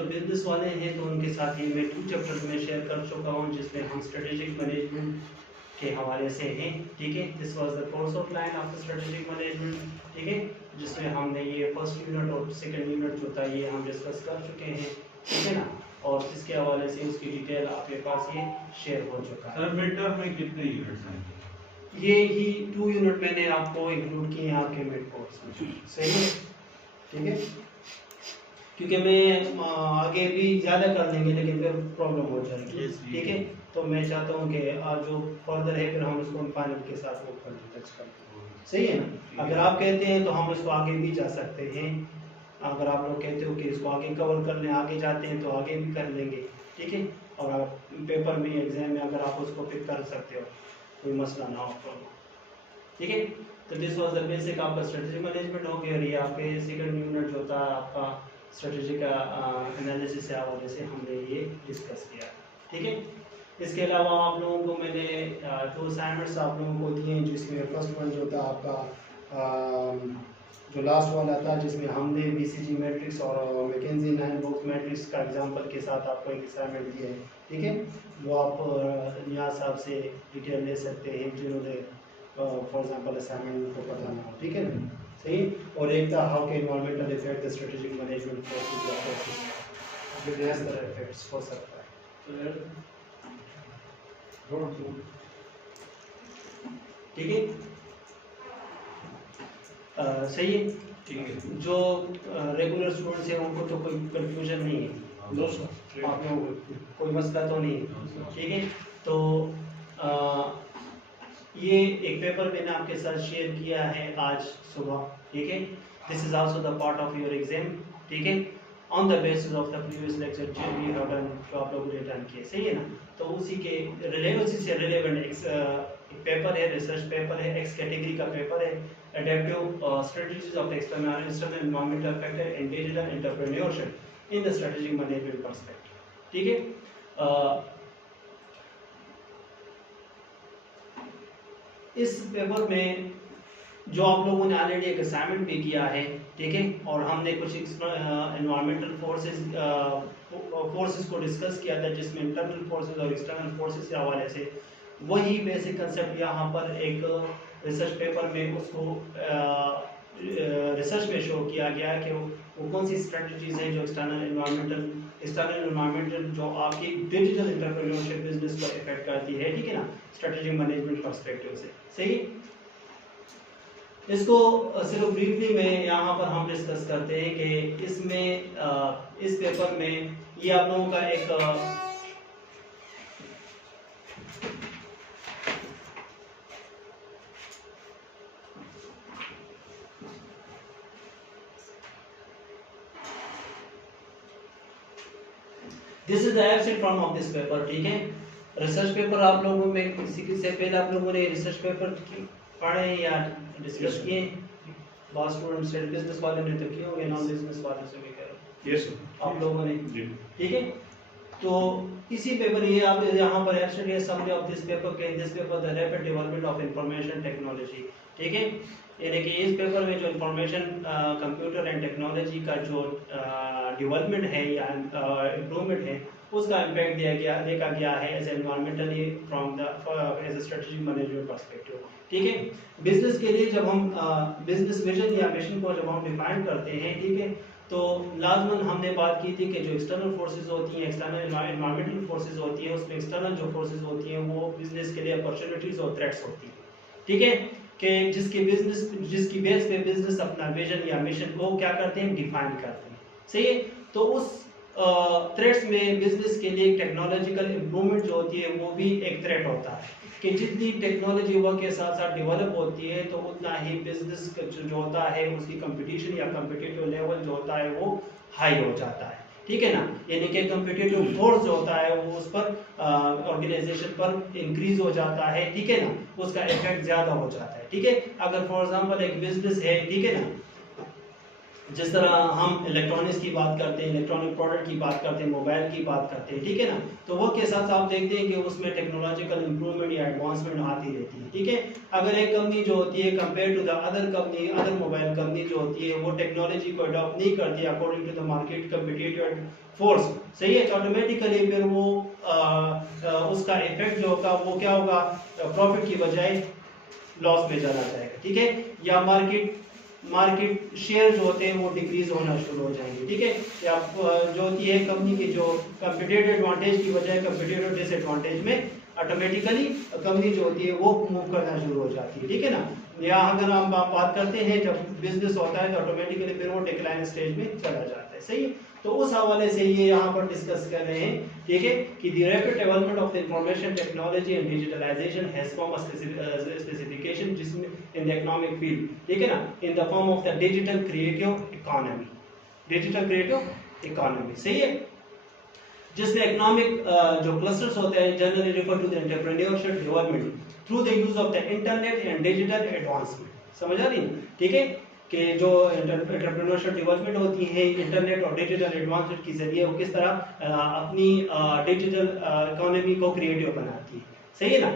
जो बिजनेस वाले हैं तो उनके साथ ही मैं 2 चैप्टर्स में शेयर कर चुका हूँ, जिसमें हम स्ट्रेटेजिक मैनेजमेंट के हवाले से हैं। ठीक है, this was the course of line of the strategic management. ठीक है, जिसमें हमने ये फर्स्ट यूनिट और सेकंड यूनिट जो था ये हम डिस्कस कर चुके हैं। ठीक है ना, और इसके हवाले से उसकी डिटेल आपके पास ये शेयर हो चुका है। सर मिड टर्म में कितने यूनिट्स हैं? ये ही 2 यूनिट मैंने आपको इंक्लूड किए हैं आपके मिड कोर्स में। सही है, ठीक है, क्योंकि मैं आगे भी ज़्यादा कर लेंगे लेकिन फिर प्रॉब्लम हो जाएगी। ठीक है, तो मैं चाहता हूँ कि आज जो फर्दर है फिर हम उसको फाइनल के साथ वो कर टच करते हैं। सही है ना, अगर आप कहते हैं तो हम उसको आगे भी जा सकते हैं। अगर आप लोग कहते हो कि इसको आगे कवर करने आगे जाते हैं तो आगे भी कर लेंगे। ठीक है, और आप पेपर में एग्जाम में अगर आप उसको पिक कर सकते हो, कोई मसला ना हो प्रॉब्लम। ठीक है, तो दिस वाज द बेसिक आपका स्ट्रेटेजिक मैनेजमेंट हो गया। और ये आपके सेकंड यूनिट जो था आपका स्ट्रेटेजिक एनालिसिस के हवाले से हमने ये डिस्कस किया। ठीक है, इसके अलावा आप लोगों को मैंने जो असाइनमेंट्स आप लोगों को दिए हैं, जिसमें फर्स्ट वन जो था आपका जो लास्ट वाला था, जिसमें हमने BCG मैट्रिक्स और मैकेंजी 9 बॉक्स मैट्रिक्स का एग्जांपल के साथ आपको एक असाइनमेंट दिया है। ठीक है, वो आप नियाज साहब से डिटेल ले सकते हैं जिन्होंने फॉर एग्जांपल असाइनमेंट को पता ना हो। ठीक है ना, सही। और एक था हाउ के environmental effect the strategic management business तरह इफेक्ट्स हो सकता है। ठीक है, सही है। ठीक है, जो रेगुलर स्टूडेंट्स हैं उनको तो कोई कंफ्यूजन नहीं है दोस्तों, आप लोगों को कोई मसला तो नहीं है। ठीक है, तो ये एक पेपर मैंने आपके साथ शेयर किया है आज सुबह। ठीक है, this is also the part of your exam. ठीक है, on the basis of the previous lecture जो वी हैव डन, जो आप लोगों ने डन किए। सही है ना, तो उसी के उसी से रिलेवेंट एक पेपर है, रिसर्च पेपर है, एक्स कैटेगरी का पेपर है, adaptive strategies of the external environmental factor in digital entrepreneurship in the strategic management perspective। ठीक है, इस पेपर में जो आप लोगों ने ऑलरेडी एक असाइनमेंट भी किया है। ठीक है, और हमने कुछ एनवायरमेंटल फोर्सेस को डिस्कस किया था, जिसमें इंटरनल फोर्सेस और एक्सटर्नल फोर्सेस के हवाले से वही बेसिक कंसेप्ट यहाँ पर एक रिसर्च पेपर में उसको रिसर्च में शो किया गया कि वो कौन सी स्ट्रेटजीज हैं जो एक्सटर्नल एनवायरमेंटल जो आपकी डिजिटल एंटरप्रेन्योरशिप बिजनेस को इफेक्ट करती है। ठीक है ना, स्ट्रेटेजिक मैनेजमेंट पर्सपेक्टिव से। सही, इसको सिर्फ ब्रीफली में यहाँ पर हम डिस्कस करते हैं कि इसमें इस पेपर में ये आप लोगों का एक this is the absent form of this paper. ठीक है, रिसर्च पेपर आप लोगों में किसी से पहले आप लोगों ने रिसर्च पेपर पढ़े या डिस्कस किए? बहुत स्टूडेंट्स बिजनेस वाले ने तो किए होंगे, नॉन बिजनेस वाले से भी कह यस आप लोगों ने। ठीक है, तो इसी पेपर ये आप यहाँ पर एब्सेंट है समरी ऑफ दिस पेपर के this paper the rapid development of information technology. ठीक है, यानी कि इस पेपर में जो इंफॉर्मेशन कंप्यूटर एंड टेक्नोलॉजी का जो डेवलपमेंट है या इम्प्रूवमेंट है, उसका इम्पैक्ट देखा गया है as environmentally from the as a strategic management perspective. ठीक है, बिजनेस के लिए जब हम बिजनेस विजन या मिशन को जब हम डिफाइन करते हैं, ठीक है, तो लाजमन हमने बात की थी कि जो एक्सटर्नल फोर्सेस होती हैं, एक्सटर्नल एनवायरमेंटल फोर्सेस होती हैं, उसमें एक्सटर्नल जो फोर्सेस होती हैं वो बिजनेस के लिए अपॉर्चुनिटीज और थ्रेट्स होती हैं। ठीक है, कि जिसकी बेस पे बिजनेस अपना विजन या मिशन को क्या करते हैं, डिफाइन करते हैं। सही है, तो उस थ्रेट्स में बिजनेस के लिए टेक्नोलॉजिकल इम्प्रूवमेंट जो होती है वो भी एक थ्रेट होता है कि जितनी टेक्नोलॉजी वर्क के साथ साथ डेवलप होती है तो उतना ही बिजनेस जो होता है उसकी कंपटीशन या कम्पिटिटिव लेवल जो होता है वो हाई हो जाता है। ठीक है ना, यानी कि कम्पिटिटिव फोर्स जो होता है वो उस पर ऑर्गेनाइजेशन पर इंक्रीज हो जाता है। ठीक है ना, उसका इफेक्ट ज्यादा हो जाता है। ठीक है, अगर फॉर एग्जांपल एक बिजनेस है, ठीक है ना, जिस तरह हम इलेक्ट्रॉनिक्स की बात करते हैं, इलेक्ट्रॉनिक प्रोडक्ट की बात करते हैं, मोबाइल की बात करते हैं, ठीक है ना, तो वो के साथ आप देखते हैं कि उसमें टेक्नोलॉजिकल इंप्रूवमेंट या एडवांसमेंट आती रहती है, ठीक है। अगर एक कंपनी जो होती है compare to the other company, other mobile company जो होती है वो टेक्नोलॉजी को अडॉप्ट नहीं करती according to the market competitive force, सही है, तो ऑटोमेटिकली फिर वो उसका इफेक्ट जो होगा वो क्या होगा, प्रॉफिट की बजाय लॉस में चला जाएगा, ठीक है, या मार्केट शेयर जो होते हैं वो डिक्रीज होना शुरू हो जाएंगे, ठीक है, या जो होती है कंपनी की जो कंपटीटिव एडवांटेज की बजाय कंपटीटिव डिसएडवांटेज में ऑटोमेटिकली कंपनी जो होती है वो मूव करना शुरू हो जाती है, ठीक है ना। या अगर हम बात करते हैं जब बिजनेस होता है तो ऑटोमेटिकली फिर वो डिक्लाइन स्टेज में चला जाता है, सही है। तो उस हवाले से ये यहाँ पर डिस्कस कर रहे हैं, ठीक है, कि the rapid development of the information technology and digitalization has form a specification जिसमें इन द इकोनॉमिक फील्ड, ठीक है ना, in the form of the digital creative economy, digital creative economy, सही है, जिसमें इकोनॉमिक जो क्लस्टर्स होते हैं generally refer to the entrepreneurship development through the use of the internet and digital advancement, समझ आ रही है, ठीक है, कि जो एंटरप्रेन्योरशिप डेवलपमेंट होती है इंटरनेट और डिजिटल एडवांसमेंट के जरिए वो किस तरह अपनी डिजिटल इकोनॉमी को क्रिएटिव बनाती है, सही है ना,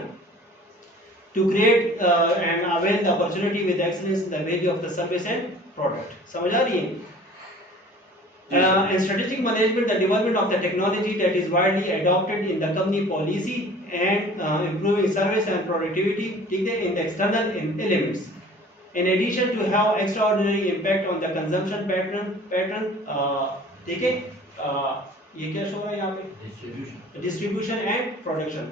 to create and avail the opportunity with excellence the value of the service and product, समझ आ रही है। In strategic management, the development of the technology that is widely adopted in the company policy and improving service and productivity, ठीक है, in the external elements. In addition to have extraordinary impact on the consumption pattern, ठीक है, ये क्या show है यहाँ पे, distribution and production.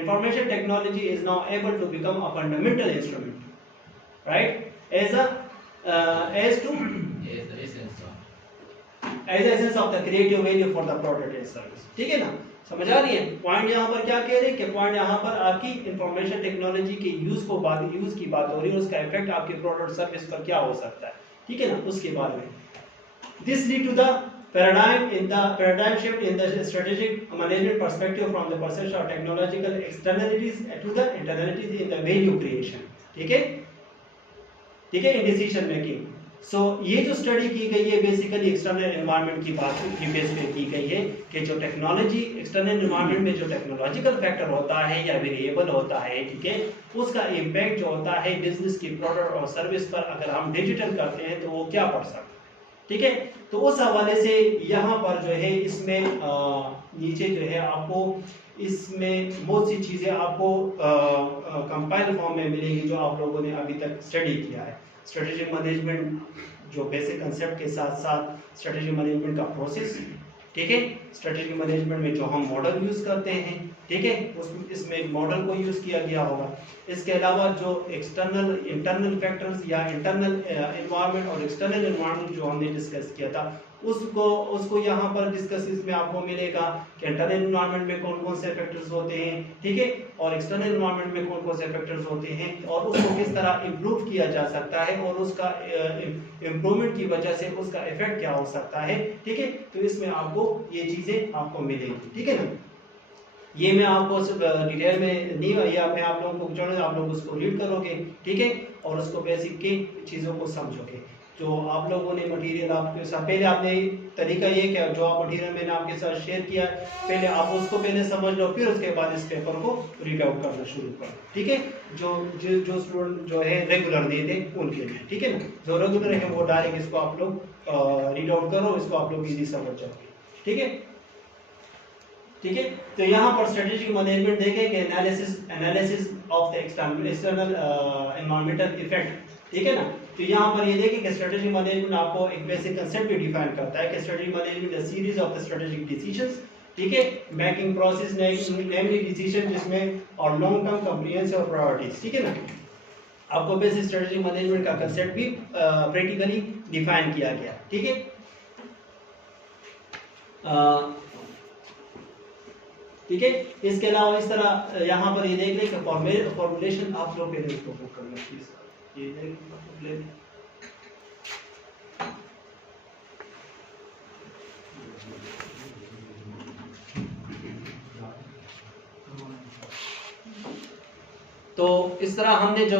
Information technology is now able to become a fundamental instrument, right? As the essence of the creative value for the product and service, ठीक है ना, समझ आ रही है। पॉइंट यहाँ पर क्या कह रहे हैं कि पॉइंट यहाँ पर आपकी इंफॉर्मेशन टेक्नोलॉजी के यूज की बात हो रही है, उसका इफेक्ट आपके प्रोडक्ट सर्विस पर क्या हो सकता है, ठीक है ना, उसके बारे में। This lead to the paradigm shift in the strategic management perspective from the perception of technological externalities to the internalities in the value creation, ठीक है, ठीक है, इन डिसीजन मेकिंग। सो ये जो स्टडी की गई है बेसिकली एक्सटर्नल एनवायरनमेंट की बात की बेस पे की गई है कि जो टेक्नोलॉजी एक्सटर्नल एनवायरनमेंट में जो टेक्नोलॉजिकल फैक्टर होता है या वेरिएबल होता है, ठीक है, उसका इम्पैक्ट जो होता है बिजनेस की प्रोडक्ट और सर्विस पर अगर हम डिजिटल करते हैं तो वो क्या पड़ सकता है, ठीक है। तो उस हवाले से यहाँ पर जो है इसमें नीचे जो है आपको इसमें बहुत सी चीज़ें आपको कंपाइल फॉर्म में मिलेंगी जो आप लोगों ने अभी तक स्टडी किया है। स्ट्रेटेजिक मैनेजमेंट जो बेसिक कंसेप्ट के साथ साथ स्ट्रेटेजिक मैनेजमेंट का प्रोसेस, ठीक है, स्ट्रेटेजिक मैनेजमेंट में जो हम मॉडल यूज़ करते हैं, ठीक है, इसमें एक मॉडल को यूज़ किया गया होगा। इसके अलावा जो एक्सटर्नल इंटरनल फैक्टर्स या इंटरनल एनवायरनमेंट और एक्सटर्नल एनवायरनमेंट जो हमने डिस्कस किया था उसको यहाँ पर डिस्कस इसमें आपको मिलेगा कि इंटरनल एनवायरनमेंट में कौन कौन से फैक्टर्स होते हैं, ठीक है, और एक्सटर्नल एनवायरनमेंट में कौन कौन से फैक्टर्स होते हैं और उसको किस तरह इम्प्रूव किया जा सकता है और उसका इम्प्रूवमेंट की वजह से उसका इफेक्ट क्या हो सकता है, ठीक है। तो इसमें आपको ये चीज़ें आपको मिलेंगी, ठीक है ना। ये मैं आपको डिटेल में नहीं, या मैं आप लोगों को छोड़ूंगा, आप लोग उसको रीड करोगे, ठीक है, और उसको बेसिक की चीज़ों को समझोगे। जो आप लोगों ने मटेरियल आपके साथ पहले आपने तरीका ये क्या जो आप मटेरियल मैंने आपके साथ शेयर किया पहले आप उसको पहले समझ लो, फिर उसके बाद इस पेपर को रीड आउट करना शुरू करो, ठीक है। जो स्टूडेंट जो है रेगुलर दिए थे उनके लिए, ठीक है ना, जो रेगुलर है वो डायरेक्ट इसको आप लोग रीड आउट करो, इसको आप लोग इजी समझ जाओगे, ठीक है, ठीक है। तो यहाँ पर स्ट्रेटेजिक मैनेजमेंट देखें कि analysis of the external environmental effect, ठीक है ना। तो यहाँ पर ये देखें कि स्ट्रेटेजिक मैनेजमेंट आपको एक बेसिक कंसेप्ट भी डिफाइन करता है कि strategic management a series of the strategic decisions, ठीक है, मेकिंग प्रोसेस नेमली डिसीजन जिसमें और लॉन्ग टर्म कॉम्प्रिहेंसिव और प्रायोरिटीज, ठीक है ना। आपको बेसिक स्ट्रेटेजिक मैनेजमेंट का कंसेप्ट भी प्रैक्टिकली डिफाइन किया गया, ठीक है। ठीक है, इसके अलावा इस तरह यहाँ पर ये देख लें कि फॉर्मुलेशन आप लोग पहले इसको बुक करना प्लीज, ये देख तो इस तरह हमने जो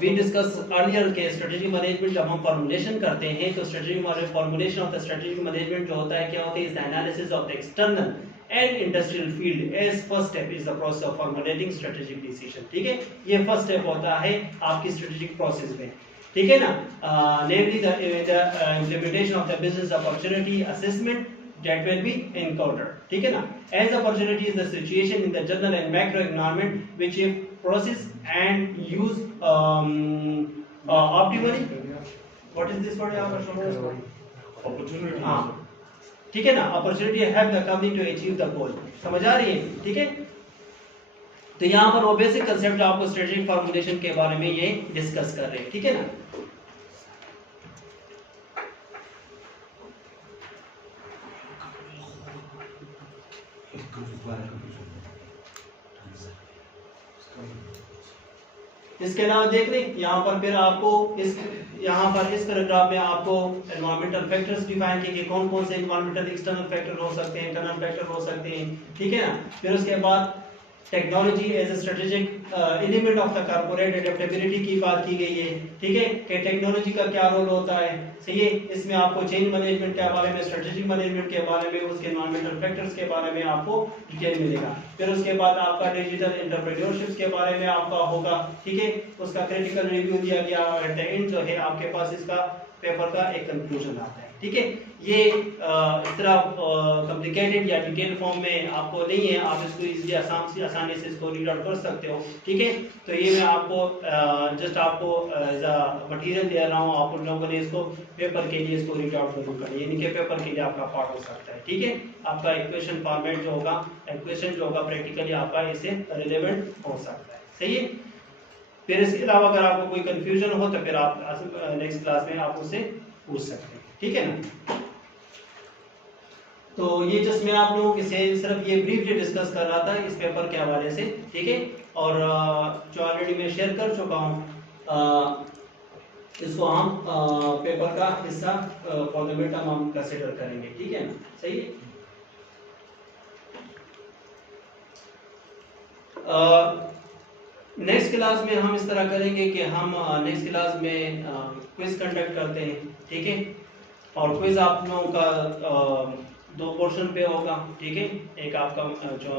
वी डिस्कस अर्लियर के स्ट्रेटेजिक मैनेजमेंट जब हम फॉर्मुलेशन करते हैं तो strategic formulation of the strategic management जो होता है क्या होता है is the analysis of the external and industrial field as first step is the process of formulating strategic decision. ठीक है, ये फर्स्ट स्टेप होता है आपकी स्ट्रेटेजिक प्रोसेस में। ठीक है ना, namely the implementation of the business opportunity assessment that will be encountered। ठीक है ना, as opportunity is the situation in the general and macro environment which if process and use optimally what is this word यहाँ पर शब्द है Opportunity। हाँ ठीक है ना, opportunity help the company to achieve the goal। समझ आ रही है? ठीक है, तो यहाँ पर वो बेसिक कंसेप्ट आपको स्ट्रेटेजिक फॉर्मुलेशन के बारे में ये डिस्कस कर रहे हैं। ठीक है ना, इसके अलावा देख लें यहाँ पर फिर आपको यहाँ पर इस पैराग्राफ में आपको एनवायरमेंटल फैक्टर्स डिफाइन किए कि कौन कौन से एनवायरमेंटल एक्सटर्नल फैक्टर हो सकते हैं, इंटरनल फैक्टर हो सकते हैं। ठीक है ना, फिर उसके बाद technology as a strategic element of the corporate adaptability की बात की गई है। ठीक है, कि टेक्नोलॉजी का क्या रोल होता है। सही है, इसमें आपको चेंज मैनेजमेंट के बारे में, स्ट्रेटेजिक मैनेजमेंट के बारे में, उसके एनवायरमेंटल फैक्टर्स के बारे में आपको डिटेल मिलेगा। फिर उसके बाद आपका डिजिटल एंटरप्रेन्योरशिप के बारे में आपका होगा। ठीक है, उसका क्रिटिकल रिव्यू दिया गया और एट द एंड जो है आपके पास इसका पेपर का एक कंक्लूजन आता है। ठीक है, ये इस तरह कॉम्प्लिकेटेड या डिटेल फॉर्म में आपको नहीं है, आप इसको इजीली आसानी से इसको रीड आउट कर सकते हो। ठीक है, तो ये मैं आपको जस्ट आपको एज अ मटेरियल दे रहा हूँ, आप उन लोगों ने इसको पेपर के लिए इसको रीड आउट जरूर करें, यानी कि पेपर के लिए आपका पार्ट हो सकता है। ठीक है, आपका इक्वेशन फॉर्मेट जो होगा, इक्वेशन जो होगा प्रैक्टिकली आपका इससे रिलेवेंट हो सकता है। सही है, फिर इसके अलावा अगर आपको कोई कंफ्यूजन हो तो फिर आप नेक्स्ट क्लास में आप उससे पूछ सकते हैं। ठीक है ना, तो ये जस्ट मैं आप लोगों के से सिर्फ ये ब्रीफली डिस्कस कर रहा था इस पेपर के हवाले से। ठीक है, और जो ऑलरेडी मैं शेयर कर चुका हूँ इसको हम पेपर का हिस्सा फॉर द मिड टर्म हम कंसीडर करेंगे। ठीक है ना, सही है। नेक्स्ट क्लास में हम इस तरह करेंगे कि हम नेक्स्ट क्लास में क्विज कंडक्ट करते हैं। ठीक है, और क्विज आप लोगों का दो पोर्शन पे होगा। ठीक है, एक आपका जो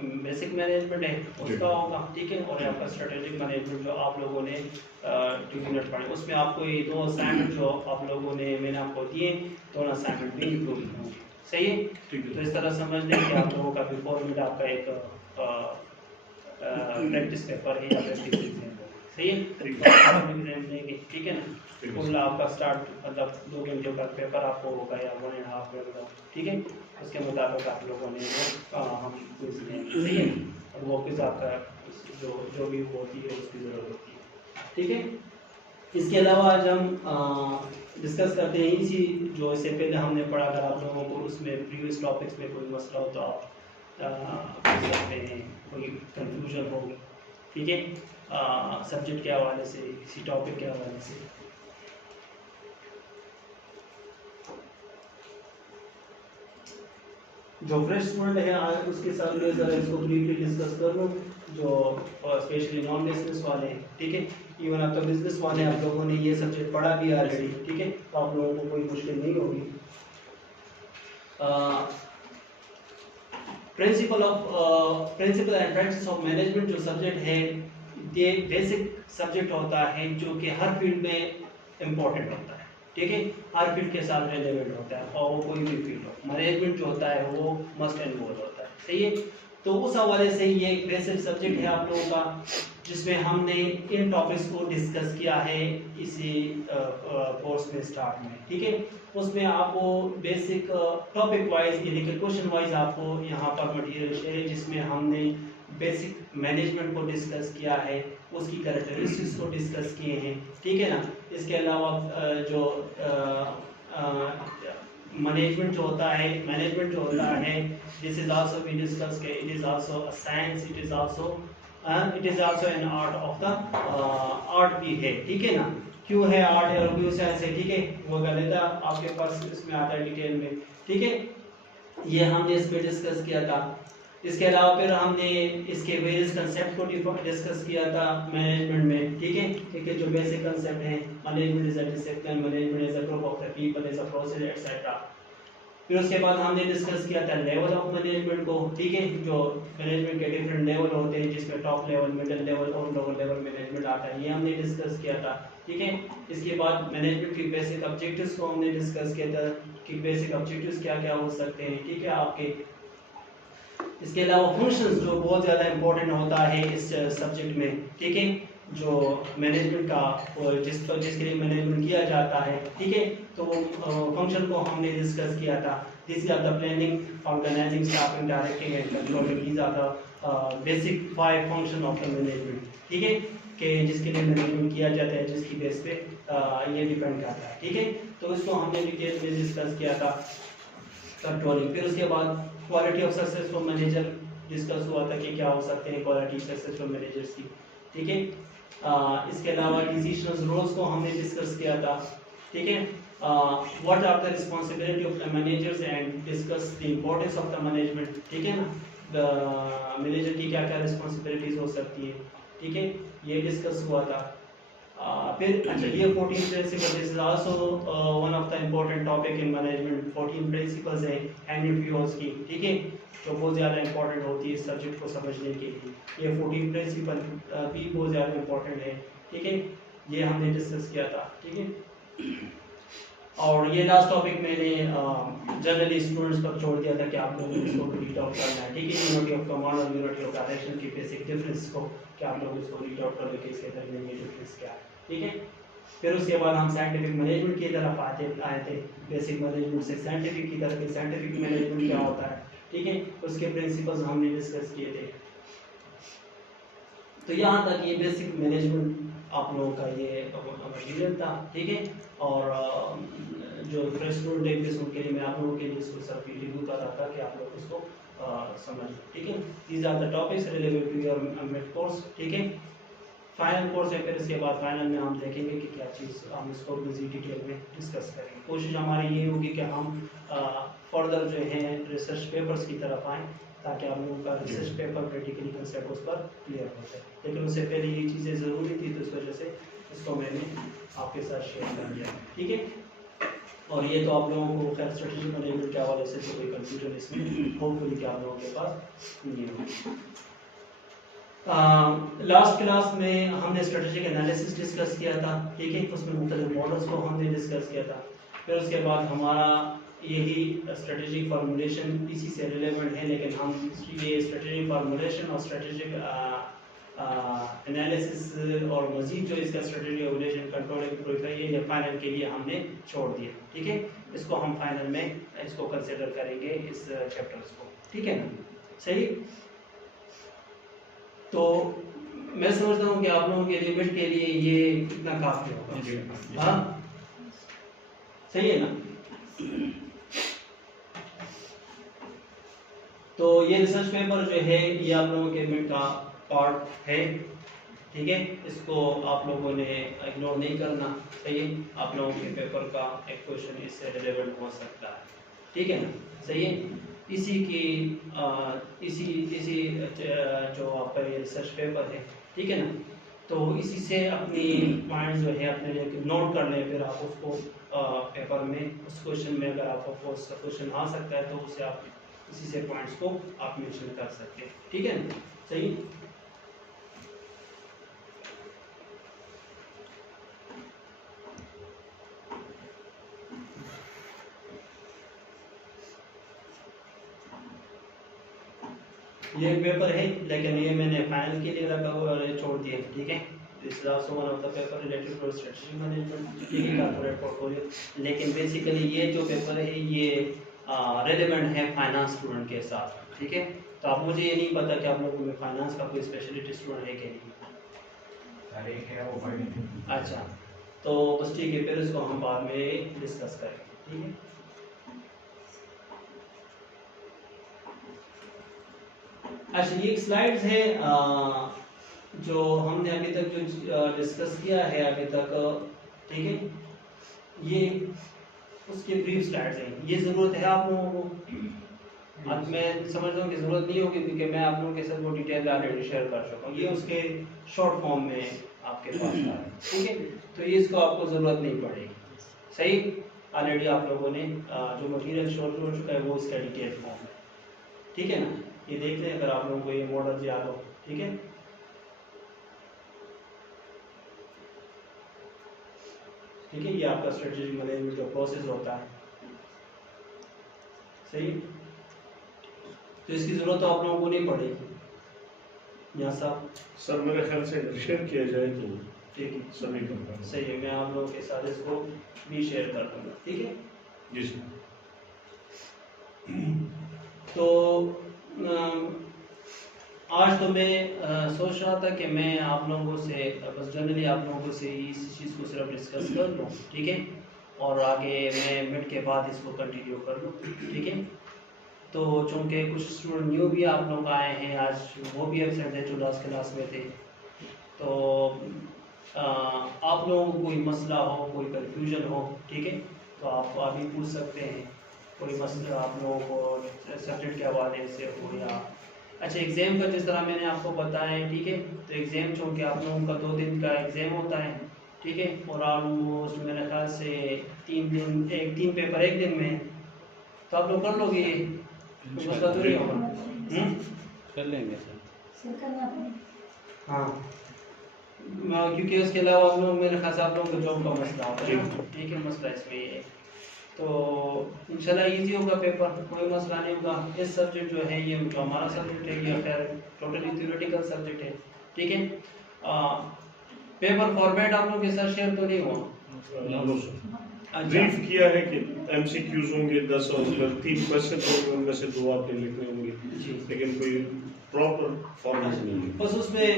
बेसिक मैनेजमेंट है उसका होगा। ठीक है, और आपका स्ट्रेटेजिक मैनेजमेंट जो आप लोगों ने 2 यूनिट पढ़े, उसमें आपको ये 2 असाइनमेंट जो आप लोगों ने मैंने आपको दिए, दोनों असाइनमेंट भी इंक्लूड होंगे। सही है, तो इस तरह समझ लें कि आप लोगों का बिफोर मिड आपका एक प्रैक्टिस पेपर है या प्रैक्टिस एग्जाम है। सही है, एग्जाम लेंगे। ठीक है ना, फुल आपका स्टार्ट मतलब 2 घंटे का पेपर आपको होगा या 1.5 घंटे का। ठीक है, उसके मुताबिक आप लोगों ने हम क्विज लेंगे। सही है, और वो क्विज आपका जो भी होती है उसकी ज़रूरत होती है। ठीक है, इसके अलावा आज हम डिस्कस करते हैं इसी जो इससे पहले हमने पढ़ा। अगर आप लोगों को उसमें प्रीवियस टॉपिक्स में कोई मसला हो तो आप पूछ सकते हैं, कोई कंफ्यूजन हो। ठीक है, सब्जेक्ट के हवाले से, किसी टॉपिक के हवाले से। जो फ्रेश स्टूडेंट है आज उसके साथ में ज़रा इसको ब्रीफली डिस्कस कर लो, जो स्पेशली नॉन बिजनेस वाले हैं। ठीक है, इवन आप तो बिजनेस वाले आप लोगों ने ये सब्जेक्ट पढ़ा भी ऑलरेडी। ठीक है, तो आप लोगों को कोई मुश्किल नहीं होगी। Principle and practice of management जो सब्जेक्ट है ये बेसिक सब्जेक्ट होता है जो कि हर फील्ड में इम्पोर्टेंट होता है। ठीक है, हर फील्ड के साथ रिलेवेंट होता है, और वो कोई भी फील्ड हो, मैनेजमेंट जो होता है वो मस्ट एंड गोल होता है। सही है, तो उस हवाले से ये एक बेसिक सब्जेक्ट है आप लोगों का, जिसमें हमने इन टॉपिक्स को डिस्कस किया है इसी कोर्स में स्टार्ट में। ठीक है, उसमें आपको बेसिक टॉपिक वाइज यानी कि क्वेश्चन वाइज आपको यहाँ पर मटेरियल शेयर है, जिसमें हमने बेसिक मैनेजमेंट को डिस्कस किया है, उसकी कैरेक्टरिस्टिक्स को डिस्कस किए हैं। ठीक है ना, इसके अलावा जो मैनेजमेंट जो होता है this is also we discuss के it is also a science, it is also an art of the art भी है। ठीक है ना, क्यों है आर्ट और क्यों साइंस है। ठीक है, वो गलत है, आपके पास इसमें आता है डिटेल में। ठीक है, ये हमने इसमें डिस्कस किया था। इसके अलावा फिर हमने इसके वेरियस कंसेप्ट को डिस्कस किया था मैनेजमेंट में, ठीक है, जो बेसिक कंसेप्ट हैं, management is a discipline, management is a group of the people, is a process etcetera. फिर उसके बाद हमने डिस्कस किया था लेवल ऑफ मैनेजमेंट को, ठीक है, जो मैनेजमेंट के डिफरेंट लेवल होते हैं जिसमें टॉप लेवल, मिडिल लेवल और लोअर लेवल मैनेजमेंट आता है, ये हमने डिस्कस किया था, ठीक है। इसके बाद मैनेजमेंट की बेसिक ऑब्जेक्टिव्स को हमने डिस्कस किया था कि बेसिक ऑब्जेक्टिव्स क्या क्या हो सकते हैं, ठीक है आपके। इसके अलावा फंक्शंस जो बहुत ज़्यादा इंपॉर्टेंट होता है इस सब्जेक्ट में, ठीक है, जो मैनेजमेंट का और जिसके लिए मैनेजमेंट किया जाता है, ठीक है, तो फंक्शन को हमने डिस्कस किया था। This are the planning, organizing, staffing, directing and controlling, these are the basic 5 function of the management, ठीक है, कि जिसके लिए मैनेजमेंट किया जाता है, जिसकी बेस पे ये डिपेंड करता है, ठीक है। तो इसको हमने डिटेल में डिस्कस किया था, कंट्रोलिंग। फिर उसके बाद quality of successful manager discuss हुआ था कि क्या हो सकते हैं क्वालिटी सक्सेसफुल मैनेजर्स की, ठीक है। इसके अलावा डिसीजंस रोल्स को हमने डिस्कस किया था, ठीक है। What are the responsibility of the managers and discuss the importance of the management, ठीक है ना, द मैनेजर की क्या क्या रिस्पांसिबिलिटीज हो सकती है, ठीक है, ये डिस्कस हुआ था। फिर अच्छा ये 14 principle, this is also one of the important topic in management. 14 principles है हैंड फ्यूल्स की, ठीक है, जो बहुत ज़्यादा इंपॉर्टेंट होती है इस सब्जेक्ट को समझने के लिए। ये 14 प्रिंसिपल भी बहुत ज़्यादा इंपॉर्टेंट है, ठीक है, ये हमने डिस्कस किया था, ठीक है। और ये लास्ट टॉपिक मैंने जनरली स्टूडेंट्स पर छोड़ दिया था कि आप लोगों को इसको रीड आउट करना है, ठीक है, यूनिटी ऑफ कमांड और यूनिटी ऑफ डायरेक्शन की बेसिक डिफरेंस को कि आप लोग इसको रीड आउट कर लो कि इसके दरमियान ये डिफरेंस क्या है, ठीक है। फिर उसके बाद हम साइंटिफिक मैनेजमेंट की तरफ आए थे, बेसिक मैनेजमेंट से साइंटिफिक की तरफ। साइंटिफिक मैनेजमेंट क्या होता है, ठीक है, उसके प्रिंसिपल्स हमने डिस्कस किए थे। तो यहाँ तक ये बेसिक मैनेजमेंट आप लोगों का ये मटीरियल था, ठीक है। और जो फ्रेश स्टूडेंट देखते हैं उनके लिए मैं आप लोगों के लिए इसको सिर्फ रिव्यू कर रहा था कि आप लोग इसको समझ, ठीक है। These are the topics related to your mid course, ठीक है। फाइनल कोर्स है, फिर इसके बाद फाइनल में हम देखेंगे कि क्या चीज़ हम इसको मज़ीद डिटेल में डिस्कस करेंगे। कोशिश हमारी ये होगी कि हम फर्दर जो है रिसर्च पेपर्स की तरफ आएँ ताकि आप लोगों का रिसर्च पेपर प्रैक्टिकली कंसेप्ट उस पर क्लियर हो जाए। लेकिन उससे पहले ये चीज़ें ज़रूरी थी तो इस वजह से इसको मैंने आपके साथ शेयर कर दिया, ठीक है। और ये तो आप लोगों को खैर स्ट्रेटेजिक मैनेजमेंट के हवाले से तो कोई कंफ्यूजन इसमें होपफुली कि आप लोगों के पास नहीं होगी। लास्ट क्लास में हमने स्ट्रेटेजिक एनालिसिस डिस्कस किया था, ठीक है, उसमें मुख्तलिफ मॉडल्स को हमने डिस्कस किया था। फिर उसके बाद हमारा यही स्ट्रेटेजिक फार्मूलेशन इसी से रिलेवेंट है, लेकिन हम ये स्ट्रेटेजिक फार्मूलेशन और स्ट्रेटेजिक एनालिसिस और मजीद जो इसका स्ट्रेटेजिक एवोल्यूशन कंट्रोल ये फाइनल के लिए हमने छोड़ दिया, ठीक है। इसको हम फाइनल में इसको कंसिडर करेंगे इस चैप्टर्स को, ठीक है ना, सही। तो मैं समझता हूँ कि आप लोगों के लिमिट के लिए ये इतना काफी होगा, हाँ सही है ना। तो ये रिसर्च पेपर जो है ये आप लोगों के मिड का पार्ट है, ठीक है, इसको आप लोगों ने इग्नोर नहीं करना, सही है। आप लोगों के पेपर का एक क्वेश्चन इससे रिलेवेंट हो सकता है, ठीक है ना, सही है। इसी जो आपका ये रिसर्च पेपर है, ठीक है ना, तो इसी से अपनी पॉइंट जो है अपने लिए नोट कर लें, फिर आप उसको पेपर में उस क्वेश्चन में अगर आपको क्वेश्चन आ सकता है तो उससे आप इसी से पॉइंट्स को आप मेंशन कर सकते हैं, ठीक है ना, सही। ये एक पेपर है लेकिन ये मैंने फाइनल के लिए रखा हुआ छोड़ दिया, ठीक है। This is also one of the paper related to strategy management, ठीक है, कॉर्पोरेट पोर्टफोलियो। लेकिन बेसिकली ये जो पेपर है ये रेलेवेंट है फाइनेंस स्टूडेंट के साथ, ठीक है। तो आप मुझे ये नहीं पता कि आप लोगों में फाइनेंस का कोई स्पेशलिटी स्टूडेंट है कि नहीं। अरे क्या वो भाई, अच्छा तो बस ठीक है, फिर इसको हम बाद में डिस्कस करेंगे, ठीक है। अच्छा ये स्लाइड्स है जो हमने अभी तक जो डिस्कस किया है अभी तक, ठीक है, ये उसके ब्रीफ स्लाइड्स हैं। ये ज़रूरत है आप लोगों को अब मैं समझता हूँ कि ज़रूरत नहीं होगी क्योंकि मैं आप लोगों के साथ वो डिटेल ऑलरेडी शेयर कर चुका हूँ। ये उसके शॉर्ट फॉर्म में आपके पास आ रहा है, ठीक है। तो ये इसको आपको ज़रूरत नहीं पड़ेगी, सही। ऑलरेडी आप लोगों ने जो मटेरियल शो हो चुका है वो इसका डिटेल फॉर्म है, ठीक है ना। ये देख लें अगर आप लोगों को ये मॉडल याद हो, ठीक है। ठीक है, ये आपका स्ट्रेटेजिक मैनेजमेंट का प्रोसेस होता है, सही। तो इसकी जरूरत तो आप लोगों को नहीं पड़ेगी यहाँ साहब। सर मेरे ख्याल से अगर शेयर किया जाए तो ठीक है, सभी का सही है। मैं आप लोगों के साथ इसको भी शेयर कर दूंगा, ठीक है। जी सर। तो आज तो मैं सोच रहा था कि मैं आप लोगों से बस जनरली आप लोगों से इस चीज़ को सिर्फ डिस्कस कर लूँ, ठीक है। और आगे मैं मिनट के बाद इसको कंटिन्यू कर लूँ, ठीक है। तो चूँकि कुछ स्टूडेंट न्यू भी आप लोग आए हैं आज, वो भी एब्सेंट है जो लास्ट क्लास में थे। तो आप लोगों को कोई मसला हो, कोई कन्फ्यूजन हो, ठीक है, तो आप अभी पूछ सकते हैं। कोई मसला आप लोगों को सब्जेक्ट के हवाले से हो या अच्छा एग्ज़ाम का जिस तरह मैंने आपको बताया है, ठीक है। तो एग्ज़ाम चूँकि आप लोगों का 2 दिन का एग्ज़ाम होता है, ठीक है। और ऑलमोस्ट मेरे ख्याल से 3 पेपर एक दिन में है, तो आप लोग कर लोगे ये, कुछ मसला तो नहीं होगा। कर लेंगे सर। हाँ, क्योंकि उसके अलावा हम लोग मेरे ख्याल से आप लोगों को जॉब का मसला होता है, ठीक है। मसला इसमें ये है, तो इंशाल्लाह इजी होगा पेपर, कोई मसला नहीं होगा। इस सब्जेक्ट जो है ये जो हमारा सब्जेक्ट है ये खैर टोटली थ्योरेटिकल सब्जेक्ट है, ठीक है। पेपर फॉर्मेट आप लोगों के साथ शेयर तो नहीं हुआ। ब्रीफ किया है कि एमसीक्यूज होंगे 10 और 3 क्वेश्चन होंगे, उनमें से 2 आपके लिखने होंगे जी, लेकिन कोई प्रॉपर फॉर्मेट नहीं है। बस उसमें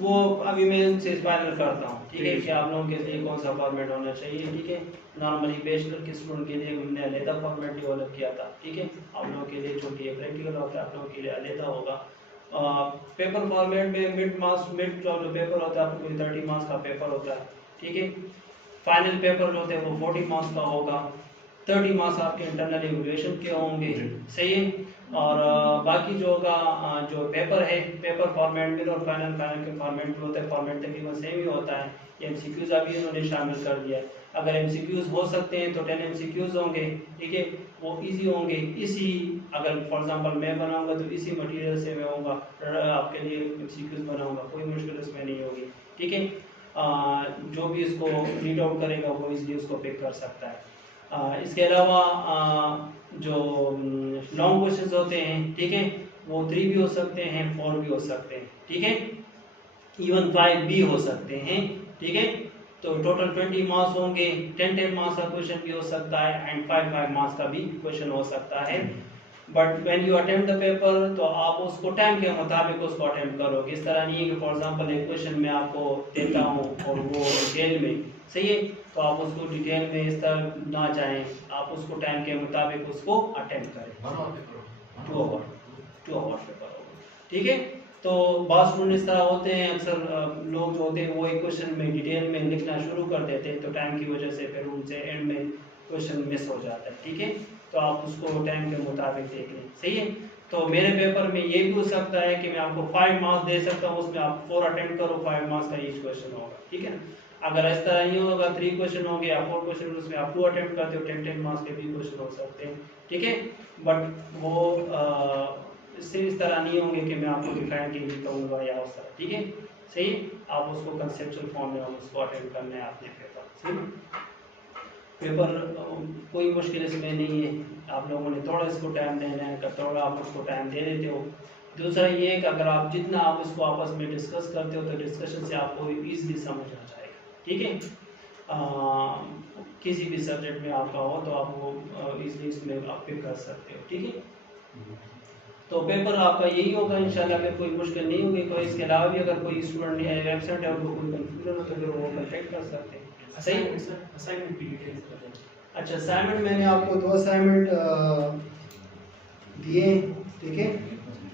वो अभी मैं इनसे फाइनल करता हूँ, ठीक है, कि आप लोगों के लिए कौन सा फॉर्मेट होना चाहिए, ठीक है। नॉर्मली बैचलर के स्टूडेंट के लिए हमने अलहदा फॉर्मेट डेवलप किया था, ठीक है। आप लोगों के लिए चूँकि ये प्रैक्टिकल होता है, आप लोगों के लिए अलहदा होगा। पेपर फॉर्मेट में मिड जो पेपर होता है आपको 30 मार्क्स का पेपर होता है, ठीक है। फाइनल पेपर जो होते हैं वो 40 मार्क्स का होगा। 30 मार्क्स आपके इंटरनल इवैल्यूएशन के होंगे, सही है। और बाकी जो होगा जो पेपर है, पेपर फॉर्मेट में और फाइनल के फॉर्मेट में होता है, फॉर्मेट तकरीबन सेम ही होता है। एमसीक्यूज अभी इन्होंने शामिल कर दिया है। अगर एमसीक्यूज हो सकते हैं तो 10 एमसीक्यूज होंगे, ठीक है, वो इजी होंगे। इसी अगर फॉर एग्जांपल मैं बनाऊंगा तो इसी मटेरियल से मैं होगा आपके लिए एमसीक्यूज बनाऊंगा, कोई मुश्किल इसमें नहीं होगी, ठीक है। जो भी इसको रीड आउट करेगा वो इजीली उसको पिक कर सकता है। इसके अलावा जो लॉन्ग क्वेश्चंस होते हैं, ठीक है, वो 3 भी हो सकते हैं, 4 भी हो सकते हैं, ठीक है, इवन 5 भी हो सकते हैं, ठीक है। तो टोटल 20 मार्क्स होंगे। 10 मार्क्स का क्वेश्चन भी हो सकता है एंड 5 मार्क्स का भी क्वेश्चन हो सकता है। But when you attempt the paper तो आप उसको टाइम के मुताबिक उसको अटेम्प्ट करोगे। इस तरह नहीं है कि फॉर एग्जांपल एक क्वेश्चन मैं आपको देता हूँ और वो डिटेल में, सही है, तो आप उसको डिटेल में इस तरह ना जाएं, आप उसको टाइम के मुताबिक उसको अटेम्प्ट करें। 2 आवर्स पेपर होगा, ठीक है। तो बहुत स्टूडेंट इस तरह होते हैं, अक्सर लोग जो होते हैं वो एक क्वेश्चन में डिटेल में लिखना शुरू कर देते हैं, तो टाइम की वजह से फिर उनसे एंड में क्वेश्चन मिस हो जाता है, ठीक है। तो आप उसको टाइम के मुताबिक देख लें, सही है। तो मेरे पेपर में ये भी हो सकता है कि मैं आपको 5 मार्क्स दे सकता हूँ, उसमें आप 4 अटेम्प्ट करो, 5 मार्क्स का ईच क्वेश्चन होगा, ठीक है ना। अगर इस तरह नहीं होगा 3 क्वेश्चन होंगे या 4 क्वेश्चन, उसमें आप 2 अटेम्प्ट करते हो, 10 मार्क्स के भी क्वेश्चन हो सकते हैं, ठीक है। बट वो इससे इस तरह नहीं होंगे कि मैं आपको दिखाने के लिए कहूँगा या उस तरह, ठीक है, सही। आप उसको कंसेप्चुअल फॉर्म में उसको अटेम्प्ट करना है आपने पेपर, सही। पेपर कोई मुश्किल इसमें नहीं है, आप लोगों ने थोड़ा इसको टाइम देना है, अगर थोड़ा आप उसको टाइम दे देते हो। दूसरा ये है कि अगर आप जितना आप इसको आपस में डिस्कस करते हो तो डिस्कशन से आपको ईजिली समझ आ जाएगा, ठीक है। किसी भी सब्जेक्ट में आपका हो तो आप वो ईजिली इसमें आप पिक कर सकते हो, ठीक है। तो पेपर आपका यही होगा इंशाल्लाह, फिर कोई मुश्किल नहीं होगी। कोई इसके अलावा भी अगर कोई स्टूडेंट एब्सेंट है उनको कोई कंफ्यूजन हो तो फिर वो कॉन्टेक्ट कर सकते हैं, सही। असाइनमेंट भी डिटेल्स कर दें। अच्छा, असाइनमेंट मैंने आपको 2 असाइनमेंट दिए, ठीक है,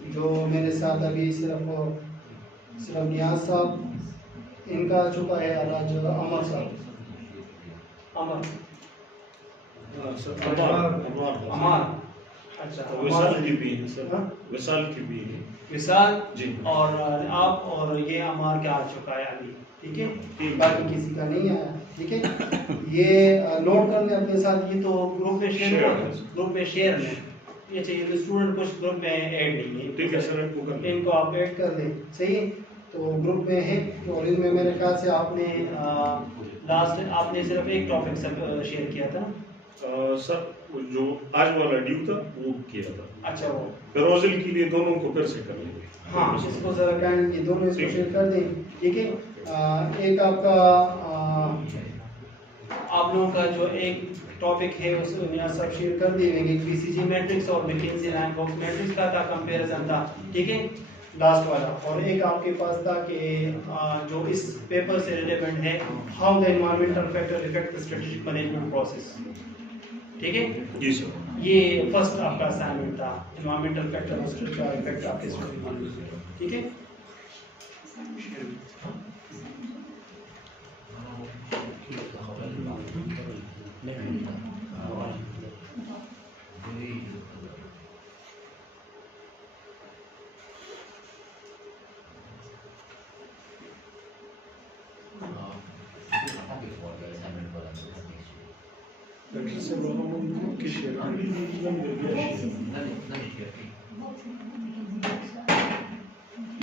जो मेरे साथ अभी सिर्फ नियाज साहब इनका आ चुका है, और आज अमर साहब अमर अच्छा, विशाल की भी है सर, हाँ? विशाल की भी है विशाल जी। और आप और ये अमार का आ चुका है अभी, ठीक है, ठीक। बाकी किसी का नहीं आया, ठीक है। ये नोट कर लें अपने साथ, ये तो ग्रुप में शेयर Share हुआ, है। ग्रुप में शेयर है, ये चाहिए तो स्टूडेंट कुछ ग्रुप में ऐड नहीं है, ठीक है सर, इनको कर लें। इनको आप ऐड कर लें, सही है। तो ग्रुप में है और इनमें मेरे ख्याल से आपने लास्ट आपने सिर्फ एक टॉपिक शेयर किया था ना? सर जो आज वाला ड्यू था वो किया था, अच्छा, वो पेरोजिल के लिए दोनों को फिर से कर लेंगे। हाँ, इसको जरा काइंड की दोनों इसको शेयर कर दें, ठीक है। एक आपका आप लोगों का जो एक टॉपिक है उसको यहाँ सब शेयर कर दिए, बीसीजी मैट्रिक्स और मैकिन्जी रैंक बॉक्स मैट्रिक्स का था, कंपैरिजन था, ठीक है, लास्ट वाला। और एक आपके पास था कि जो इस पेपर से रिलेवेंट है, how the environmental factor effect the strategic management process, ठीक है। जी सर। ये फर्स्ट आपका असाइनमेंट था, एनवायरमेंटल फैक्टर और स्ट्रेटेजिक इफेक्ट आपके स्टडी, ठीक है। डॉक्टर साहब हम ग्रुप की शेयर कर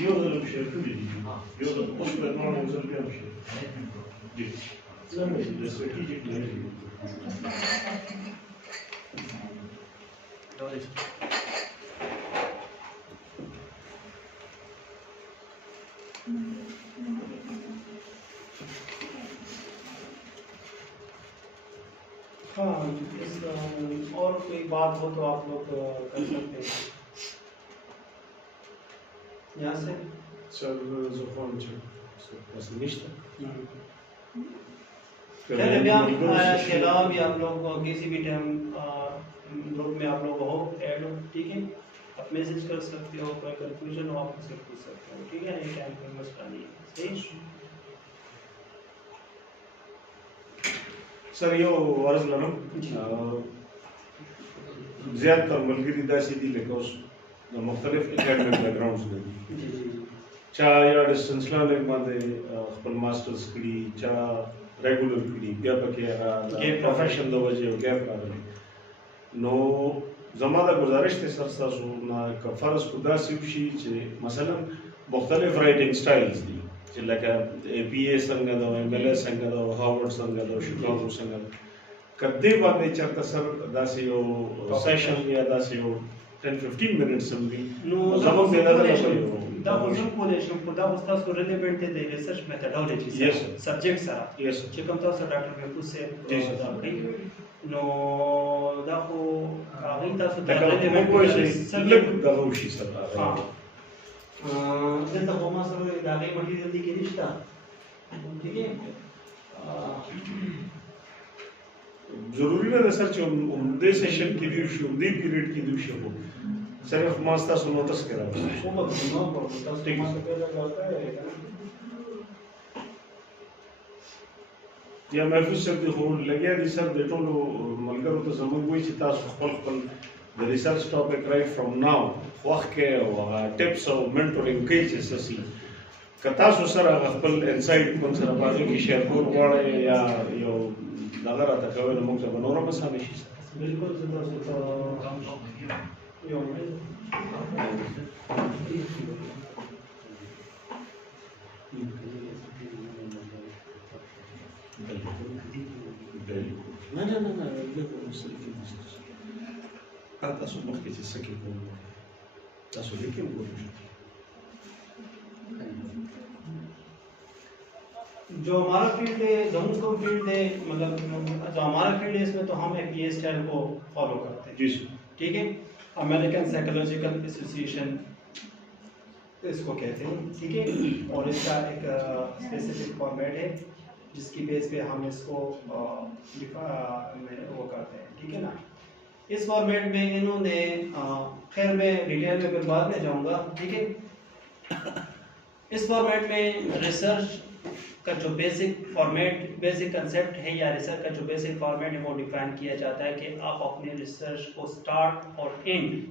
ये वाला शेयर कर दीजिए, ये वाला उस पर नॉन यूजर पे हम शेयर जी सर, मैं स्ट्रेटेजिक हाँ, और कोई बात हो तो आप लोग कर सकते हैं यहाँ से। सर ज़ुफ़ान बस निश्चित खैर अभी हम इसके अलावा भी आप लोग किसी भी टाइम ग्रुप में आप लोग हो ऐड हो, ठीक है, आप मैसेज कर सकते हो, कोई कंफ्यूजन हो आप मुझसे पूछ सकते हो, ठीक है, नहीं टाइम कोई मसला नहीं है, सही। सर यो अर्ज लरम ज़्यादातर मलगिरी दासी दी लेकर उस मुख्तलिफ एकेडमिक बैकग्राउंड्स में चाहे या डिस्टेंस लर्निंग मादे अपन मास्टर्स करी चाहे रेगुलर करी या पके प्रोफेशन द वजह गैप लागले नो ज़मादा गुजारिश थे सर सासू ना का फर्ज खुदा सिवशी चे मसलन मुख्तलिफ राइटिंग स्टाइल्स दी लका एपीए संग दो एमएलए संग दो हार्वर्ड संग दो शिकागो संग कदे बादे चरता सर दासी यो सेशन या दासी यो 10-15 मिनट्स समझी नो ज़माना देना था da uzun colegi da ustaz cu relevante de research methodology Yes, subject sara Yes. ce cam tau să doctor pe puse Yes. da kai no da ho ainda să da Dacă nu poți să relevante lăg da roșii să ha de ta homa să da kai material de kinista ठीक है जरूरी ना sir जो उम्दे session की दिवशी उम्दे period की दिवशी हो सिर्फ मास्टर सो नोटिस करा वो बताओ ना बताओ ठीक है। तो पहले जाता है या महफूज सर दी हो लगे दी सर दे टोलो मलगर तो जमन कोई चिता खपल the research topic right from now वखे और टिप्स और मेंटरिंग के जैसी कथा सो सर खपल इनसाइट कौन सर बाजू की शेयर को वाले या यो नगर आता कवे न मुझे बनोरा मसाले शी बिल्कुल तो यो ना ना ना ना आता सो मख के सके को तासो लेकिन को जो हमारा फील्ड है जम्मू का फील्ड है मतलब जो हमारा फील्ड है इसमें तो हम एपीए स्टाइल को फॉलो करते हैं जी सर ठीक है अमेरिकन साइकोलॉजिकल एसोसिएशन इसको कहते हैं ठीक है और इसका एक स्पेसिफिक फॉर्मेट है जिसकी बेस पे हम इसको वो करते हैं ठीक है ना इस फॉर्मेट में इन्होंने खैर मैं डिटेल में फिर बाद में जाऊंगा ठीक है इस फॉर्मेट में रिसर्च का जो बेसिक फॉर्मेट, बेसिक कंसेप्ट है या रिसर्च का जो बेसिक फॉर्मेट है वो डिफाइन किया जाता है कि आप अपने रिसर्च को स्टार्ट और एंड,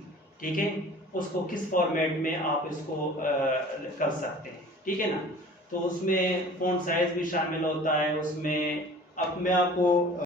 ठीक है, उसको किस फॉर्मेट में आप इसको कर सकते हैं, ठीक है ना। तो उसमें फ़ॉन्ट साइज भी शामिल होता है, उसमें अब मैं आपको